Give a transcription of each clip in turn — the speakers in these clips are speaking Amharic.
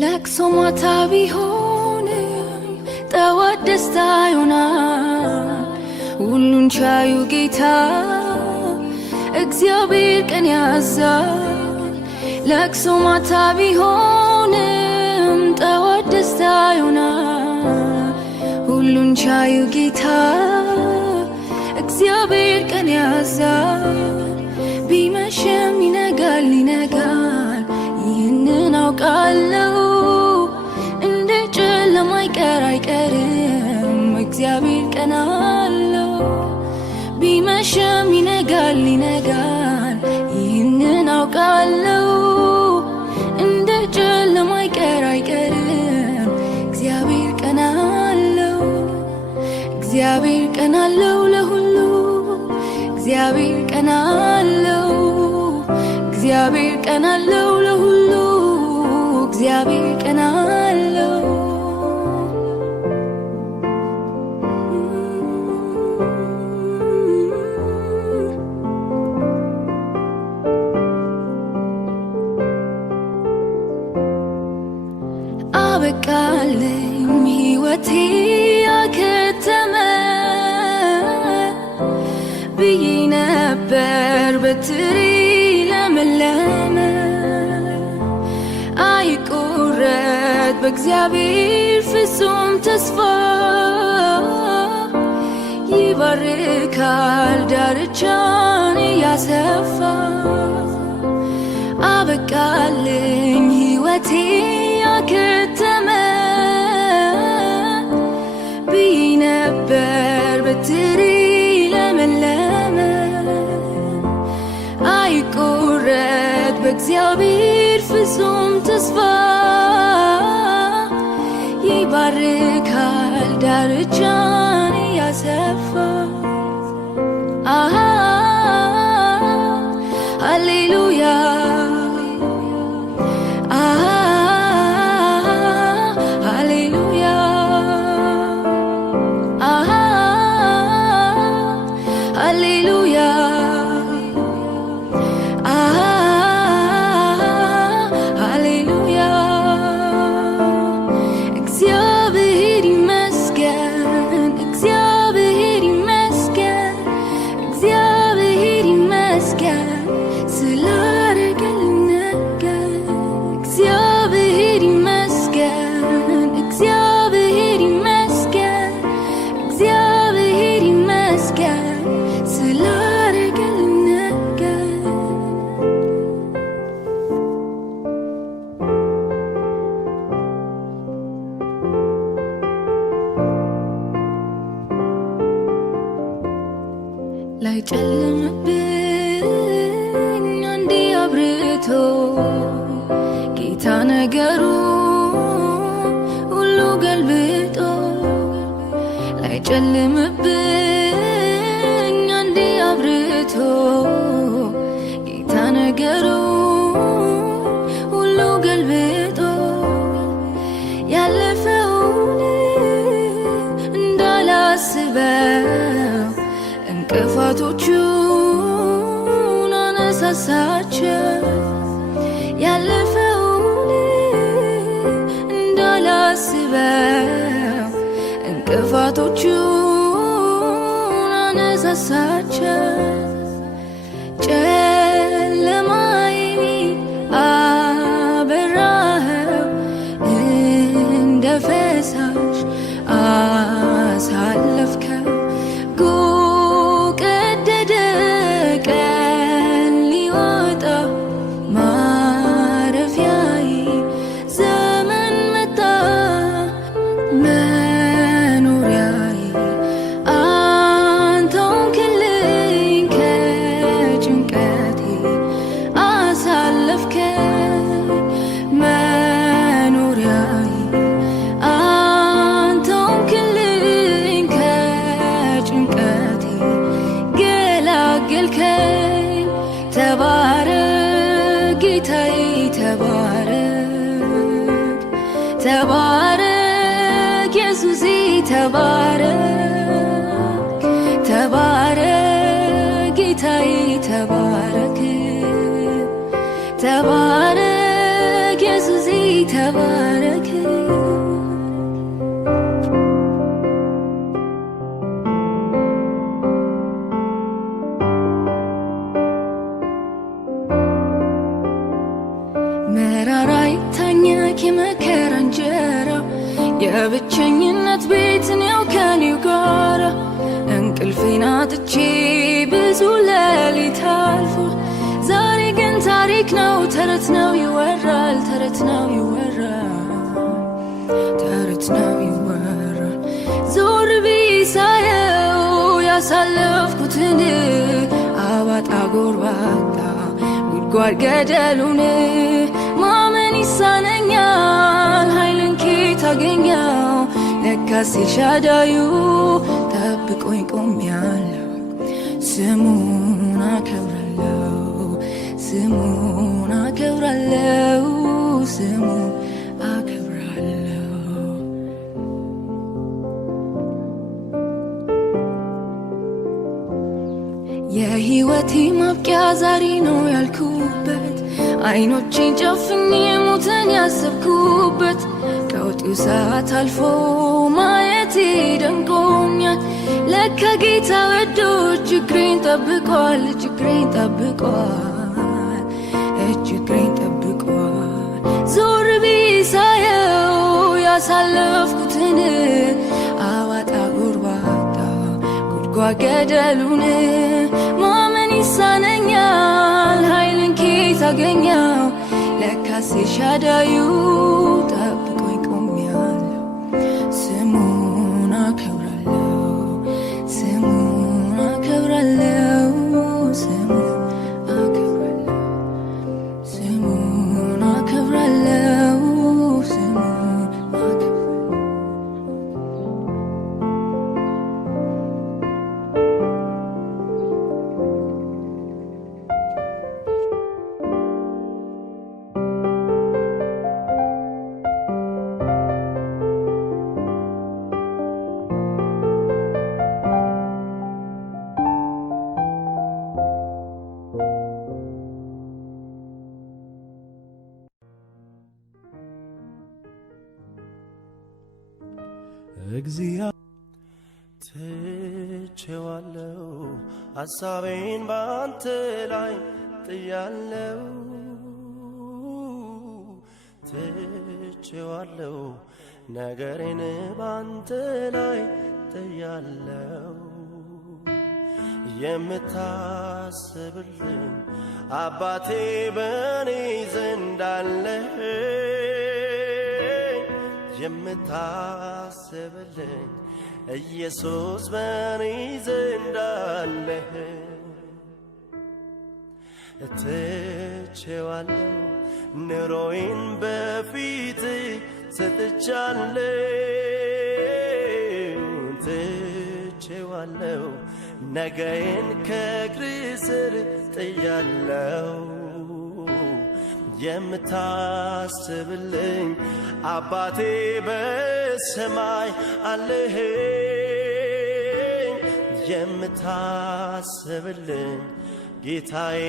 ለቅሶ ማታ ቢሆንም ጠዋት ደስታ ይሆናል። ሁሉን ቻዩ ጌታ እግዚአብሔር ቀን ያዛል። ለቅሶ ማታ ቢሆንም ጠዋት ደስታ ይሆናል። ሁሉን ቻዩ ጌታ እግዚአብሔር ቀን ያዛል። ቢመሽም ይነጋል ይነጋል ይህንን አውቃለሁ። እንደ ጨለማ አይቀርም እግዚአብሔር ቀን አለው። ቢመሽም ይነጋል ይነጋል ይህንን አውቃለሁ። እንደ ጨለማ አይቀርም እግዚአብሔር ቀን አለው። እግዚአብሔር ቀን አለው ለሁሉ እግዚአብሔር ቀን አለው። እግዚአብሔር ቀን አለው ለሁሉ እግዚአብሔር ቀን አለው። አበቃልኝ ሕይወቴ ያከተመ ብዬ ነበር በትሪ ለመለመ። አይቆረጥ በእግዚአብሔር ፍጹም ተስፋ ይባርካል ዳርቻን ያሰፋ። አበቃልኝ ሕይወቴ ያከተመ ብዬ ነበር በትሪ ለመለመ። አይቆረጥ በእግዚአብሔር ፍጹም ተስፋ ይባርካል ዳርቻን ያሰፋ። ሃሌሉያ ሃሌሉያ ሃሌሉያ ሃሌሉያ። እግዚአብሔር ይመስገን እግዚአብሔር ይመስገን እግዚአብሔር ይመስገን ስላደረገልኝ ነገር። እግዚአብሔር ይመስገን እግዚአብሔር ይመስገን እግዚአብሔር ይመስገን ስላደረገልኝ ነገር። ላይጨልምብኝ አንዴ አብርቶ ጌታ ነገሩ ሁሉ ገልብጦ። ላይጨልምብኝ አንዴ አብርቶ ጌታ ነገሩ ሁሉ ገልብጦ። ያለፈውን እንዳላስበው እንቅፋቶቹን አነሳሳቸው። ያለፈውን እንዳላስበው እንቅፋቶቹን አነሳሳቸው። ጨለማዬን አበራኸው እንደ ፈሳሽ አሳለፍከው። ኢየሱስ ተባረክ ተባረክ ጌታዬ ተባረክ ተባረክ ኢየሱስ ተባረክ መራራ ይታኘክ የመከራ እንጀራ የብቸኝነት ቤት ነው ከኔው ጋራ እንቅልፌን አጥቼ ብዙ ሌሊት አልፎ ዛሬ ግን ታሪክ ነው ተረት ነው ይወራል ተረት ነው ይወራል ተረት ነው ይወራል ዞር ብዬ ሳየው ያሳለፍኩትን አባጣ ጎርባጣ ጉድጓድ ገደሉን ማመን ይሳነኛል ኃይልን ኬት አገኘው ለካስ ኤልሻዳዩ ጠብቆኝ ቆሜያለሁ ስሙን አከብራለሁ ስሙን አከብራለሁ ስሙን አከብራለሁ የሕይወቴ ማብቂያ ዛሬ ነው ያልኩበት አይኖቼን ጨፍኜ ሞትን ያሰብኩበት ቀውጢው ሰዓት አልፎ ማየቴ ደንቆኛል ለካ ጌታ ወዶ ችግሬን ጠብቋል ችግሬን ጠብቋል ችግሬን ጠብቋል ዞር ብዬ ሳየው ያሳለፍኩትን አባጣ ጎርባጣ ጉድጓድ ገደሉን ማመን ይሳነኛል ኃይልን ኬት አገኘው ለካስ ኤልሻዳዩ ጠብቆኝ ቆሜያለሁ ስሙን አከብራለሁ ስሙን አከብራለሁ ስሙን አከብራለሁ ስሙን አከብራለሁ ስሙን አከብራለሁ ትቼዋለሁ ሐሳቤን ባንተ ላይ ጥያለሁ ትቼዋለሁ ነገሬን ባንተ ላይ ጥያለሁ የምታስብልኝ አባቴ በኔ ዘንድ አለ የምታስብልኝ ኢየሱስ በኔ ዘንድ አለ ትቼዋለሁ ኑሮዬን በፊት ሰጥቻለሁ ትቼዋለሁ ነገዬን ከእግር ስር ጥያለሁ የምታስብልኝ አባቴ በሰማይ አለህ የምታስብልኝ ጌታዬ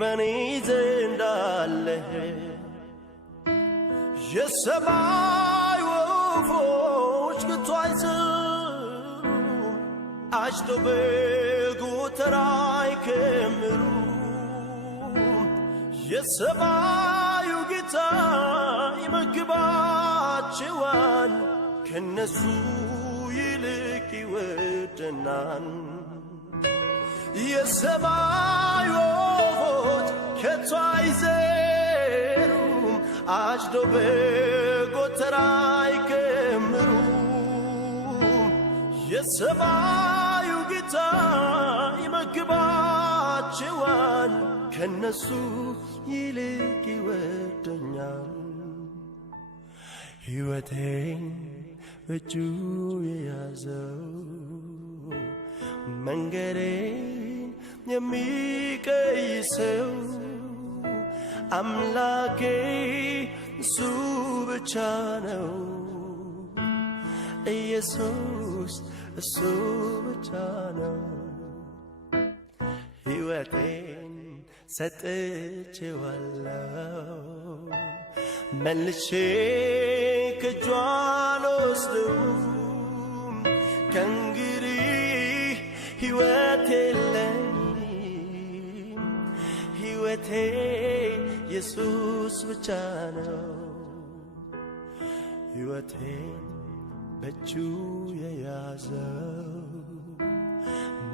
በኔ ዘንድ አለህ የሰማይ ወፎች ከቶ አይዘሩም አጭዶ በጎተራ አይከምሩም የሰማዩ ጌታ ይመግባቸዋል ከነሱ ይልቅ ይወደናል የሰማዩ ወፎች ከቶ አይዘሩም አጭዶ በጎተራ አይከምሩም የሰማዩ ጌታ ይመግባቸዋል ከነሱ ይልቅ ይወደኛል ሕይወቴን በእጁ የያዘው መንገዴን የሚቀይሰው አምላኬ እሱ ብቻ ነው ኢየሱስ እሱ ብቻ ነው። ሕይወቴን ሰጥቼዋለሁ መልሼ ከእጁ አልወስደውም። ከእንግዲህ ሕይወት የለኝም። ሕይወቴ ኢየሱስ ብቻ ነው። ሕይወቴን በእጁ የያዘው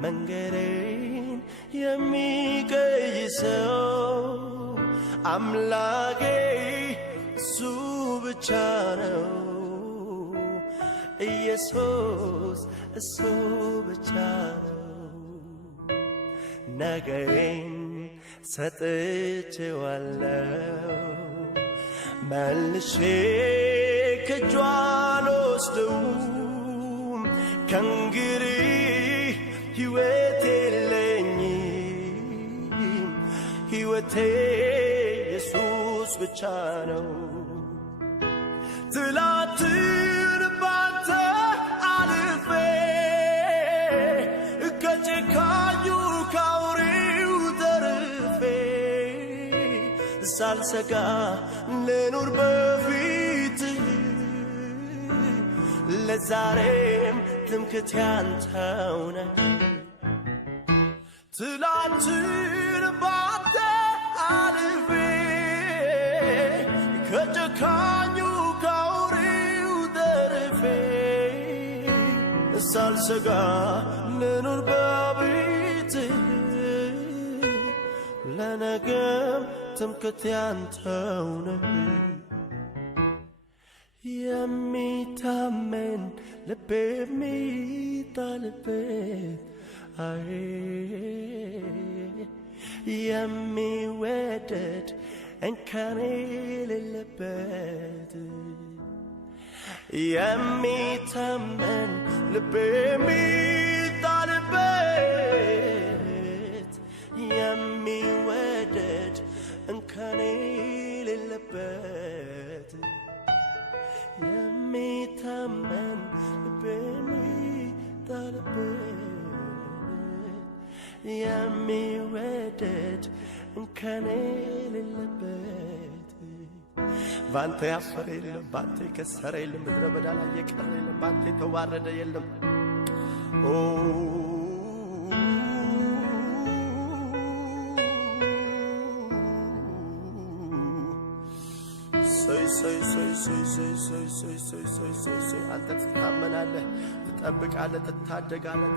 መንገዴን የሚቀይሰው አምላኬ እሱ ብቻ ነው። ኢየሱስ እሱ ብቻ ነው። ነገዬን ሰጥቼዋለሁ መልሼ ከእጁ አልወስደውም። ከእንግዲህ ሕይወት የለኝም። ሕይወቴ ኢየሱስ ብቻ ነው። ትላንትን ባንተ አልፌ ከጨካኙ ካውሬው ተርፌ ሳልሰጋ ልኑር በፊትህ ለዛሬም ትምክህቴ አንተው ነህ። ትላንትን ባንተ አልፌ ከጨካኙ ካውሬው ተርፌ ሳልሰጋ ልኑር በፊትህ ለነገም ትምክህቴ አንተው ነህ። የሚታመን ልቤ የሚጣልበት የሚወደድ እንከን የሌለበት የሚታመን ልቤ የሚጣልበት የሚወደድ እንከን የሌለበት የሚታመን ልቤ የሚጣልበት የሚወደድ እንከን የሌለበት ባንተ ያፈረ የለም፣ ባንተ የከሰረ የለም፣ ምድረ በዳ ላይ የቀረ የለም፣ ባንተ የተዋረደ የለም። አንተ ትታመናለህ፣ ትጠብቃለህ፣ ትታደጋለህ፣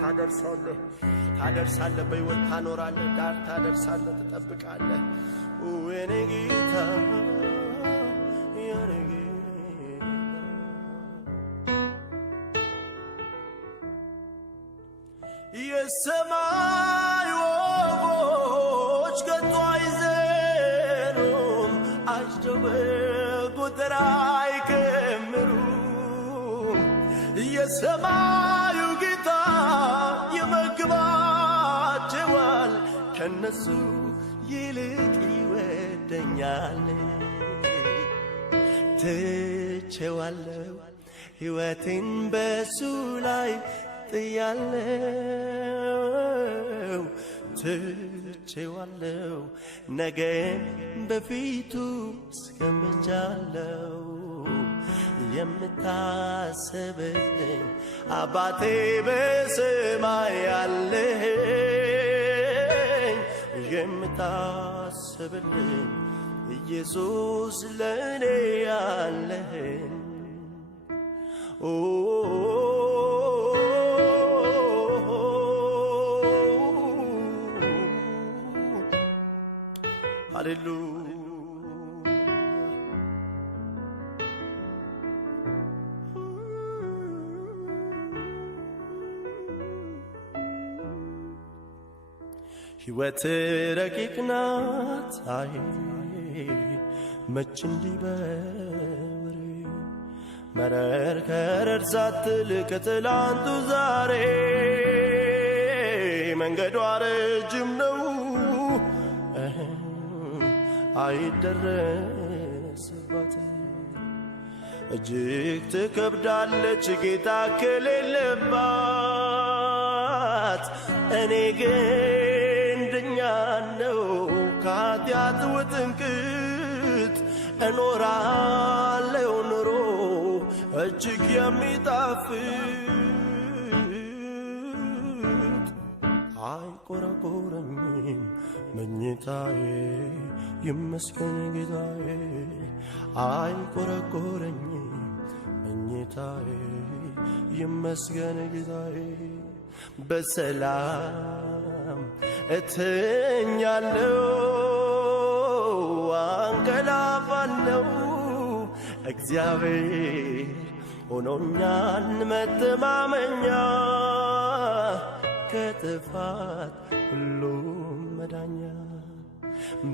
ታደርሳለህ፣ በሕይወት ታኖራለህ፣ ዳር ታደርሳለህ፣ ትጠብቃለህ። የኔ ጌታ የኔ ጌታ የሰማይ ወፎች ከቶ አይዘሩም፣ አጭደው በጎተራ አይከምሩም። የሰማዩ ጌታ ይመግባቸዋል፣ ከነሱ ይልቅ ይወደኛል። ትቼዋለሁ ሕይወቴን በሱ ላይ ጥያለሁ። ትቼዋለሁ ነገን በፊቱ አስቀምጫለሁ። የምታስብልኝ አባቴ በሰማይ ያለኝ የምታስብልኝ ኢየሱስ ለእኔ ያለኝ ሃሌሉያ ሕይወት ረቂቅ ናት አይ መች እንዲህ በወሬ መረር ከረር ሳትል ከትላንቱ ዛሬ መንገዷ ረጅም ነው አይደረስባት እጅግ ትከብዳለች ጌታ ከሌለባት። እኔ ግን ድኛለሁ ከኃጢአት ውጥንቅጥ እኖራለሁ ኑሮ እጅግ የሚጣፍጥ። አይቆረቆረኝም መኝታዬ ይመስገን ጌታዬ። አይቆረቆረኝም መኝታዬ ይመስገን ጌታዬ። በሰላም እተኛለሁ አንቀላፋለሁ እግዚአብሔር ሆኖኛል መተማመኛ። ከጥፋት ሁሉም መዳኛ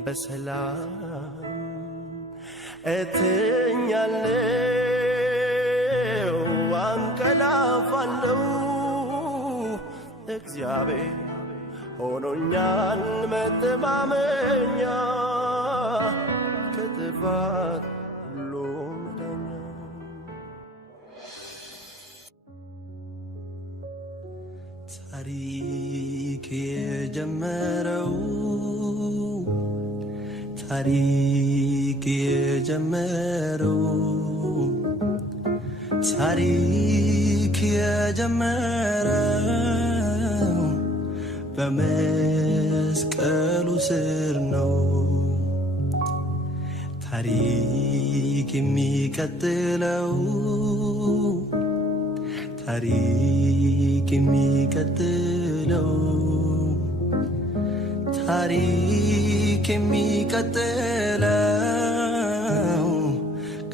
በሰላም እተኛለሁ አንቀላፋለሁ እግዚአብሔር ሆኖኛል መተማመኛ። ከጥፋት ሁሉም መዳኛ ታሪክ የጀመረው ታሪክ የጀመረው ታሪክ የጀመረው በመስቀሉ ስር ነው። ታሪክ የሚቀጥለው ታሪክ የሚቀጥለው ታሪክ የሚቀጥለው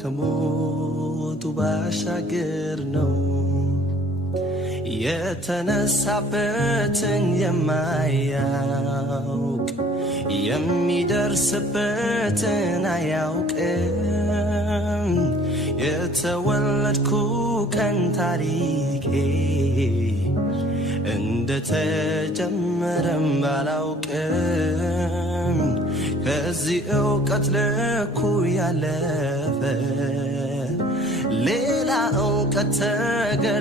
ከሞቱ ባሻገር ነው። የተነሳበትን የማያውቅ የሚደርስበትን አያውቅም። የተወለድኩ ቀን ታሪኬ እንደተጀመረም ባላውቅም ከዚህ ዕውቀት ልኩ ያለፈ ሌላ ዕውቀት ተገልጦልኛል።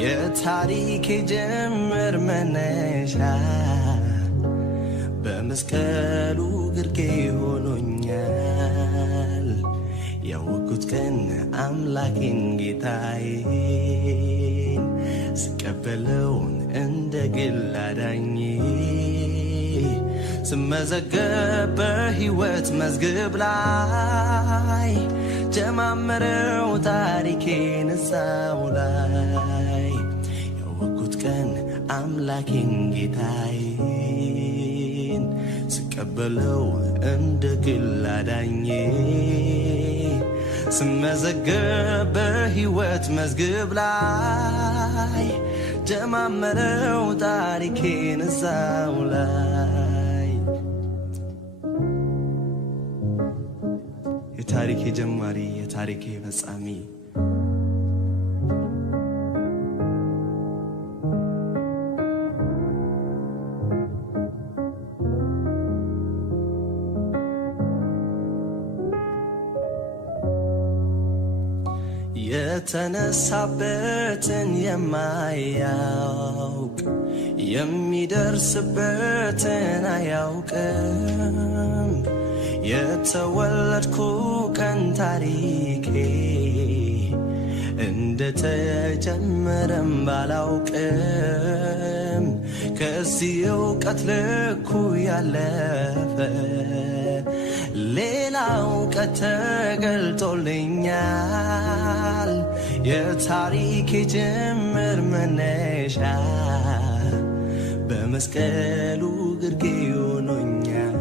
የታሪኬ ጅምር መነሻ በመስቀሉ ግርጌ ሆኖኛል። ያወቅኩት ቀን አምላኬን ጌታዬን ስቀበለውን እንደ ግል አዳኜ ስመዘገብ በሕይወት መዝገብ ላይ ጀማመረው ታሪኬን እዛው ላይ ያወቅኩት ቀን አምላኬን ጌታዬን ስቀበለው እንደ ግል አዳኜ ስመዘገብ በሕይወት መዝገብ ላይ ጀማመረው ታሪኬን እዛው ላይ። የታሪኬ ጀማሪ የታሪኬ ፈጻሚ የተነሳበትን የማያውቅ የሚደርስበትን አያውቅም። የተወለድኩ ቀን ታሪኬ እንደተጀመረም ባላውቅም ከዚህ ዕውቀት ልኩ ያለፈ ሌላ ዕውቀት ተገልጦልኛል። የታሪኬ ጅምር መነሻ በመስቀሉ ግርጌ ሆኖኛል።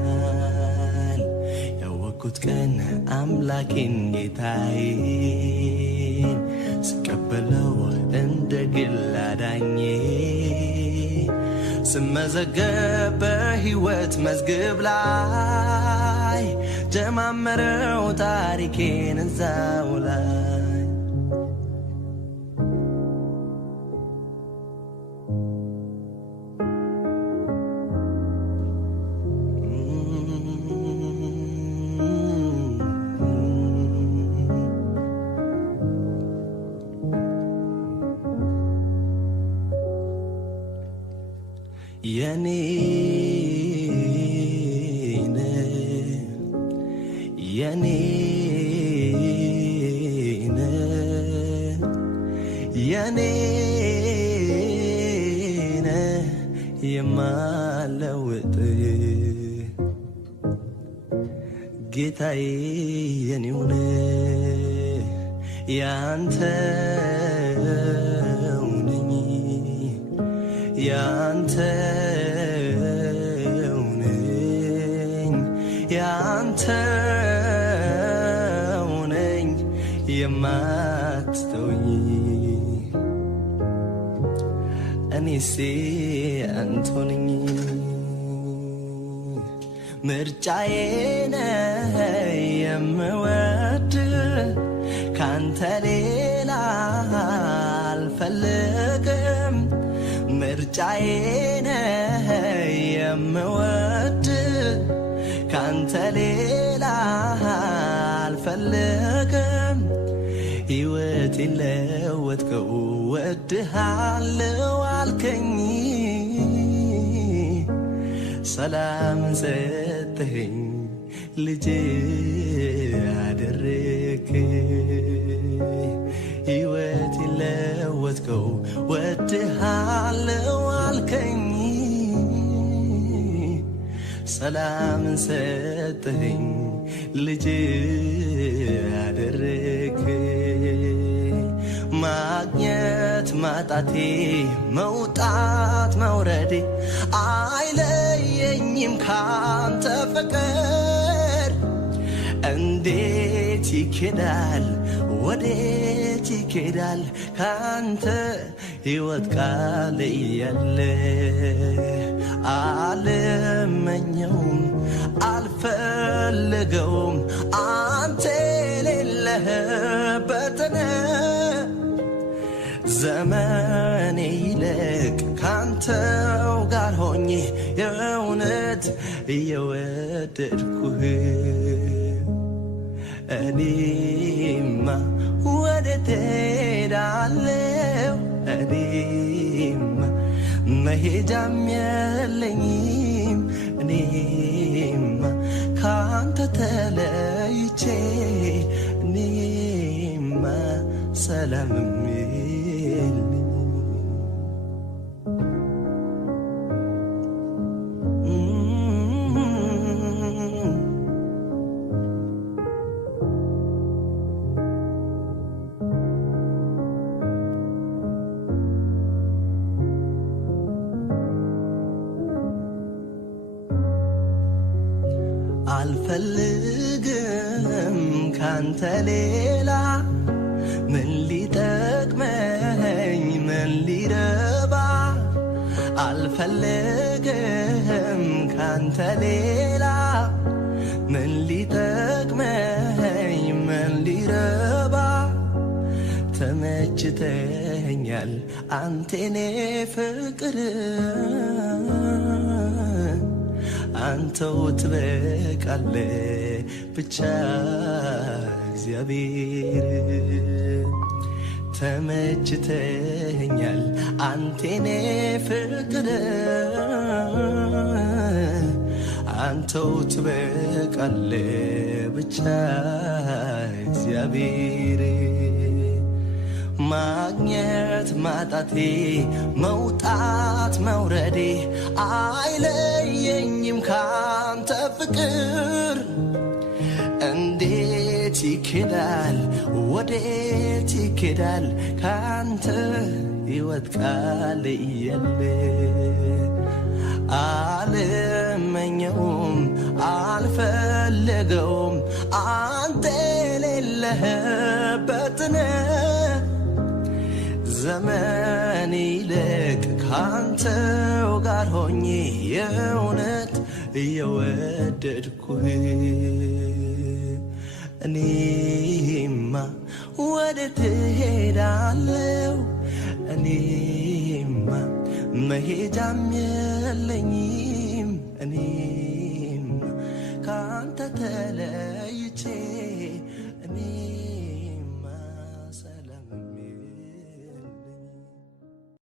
ያወቅኩት ቀን አምላኬን ጌታዬን ስቀበለው እንደ ግል አዳኜ ስመዘገብ በሕይወት መዝገብ ላይ ጀማመረው ታሪኬን እዛው ላይ ለኔ ነህ የማለውጥ ጌታዬ የኔው ነህ ያንተው ነኝ ያንተው ነኝ ያንተው ነኝ የማትተውኝ እኔስ አንተው ነኝ ምርጫዬ ነህ የምወድ ካንተ ሌላ አልፈልግም ምርጫዬ ነህ የምወድ ካንተ ሌላ አልፈልግም ሕይወቴን ለወጥከው ወድሃለው አልከኝ ሰላም ሰጠኸኝ ልጅ አደረክ ሕይወቴን ለወጥከው ወድሃለው አልከኝ ሰላም ሰጠኸኝ ልጅ አደረክ ማግኘት ማጣቴ መውጣት መውረዴ አይለየኝም ካንተ ፍቅር እንዴት ይኬዳል ወዴት ይኬዳል ካንተ ሕይወት ቃል እያለ አልመኘውም አልፈልገውም አንተ የሌለህበትን ዘመኔ ይለቅ ካንተው ጋር ሆኜ የእውነት እየወደድኩህ እኔማ ወዴት እሄዳለሁ እኔማ መሄጃም የለኝም እኔማ ካንተ ተለይቼ እኔማ ሰላምም አልፈልግም ካንተ ሌላ ምን ሊጠቅመኝ ምን ሊረባ አልፈልግም ካንተ ሌላ ምን ሊጠቅመኝ ምን ሊረባ ተመችተኛል አንቴኔ ፍቅር አንተው ትበቃለ ብቻ እግዚአብሔር ተመችተኛል አንቴኔ ፍቅር አንተው ትበቃለ ብቻ እግዚአብሔር ማግኘት ማጣቴ መውጣት መውረዴ አይለየኝም ካንተ ፍቅር እንዴት ይኬዳል ወዴት ይኬዳል ካንተ ሕይወት ቃል እያለ አልመኘውም አልፈልገውም አንተ የሌለህበትን ዘመን ይልቅ ካንተው ጋር ሆኜ የእውነት እየወደድኩህ እኔማ ወዴት እሄዳለሁ እኔማ መሄጃም የለኝም እኔማ ካንተ ተለይቼ እኔ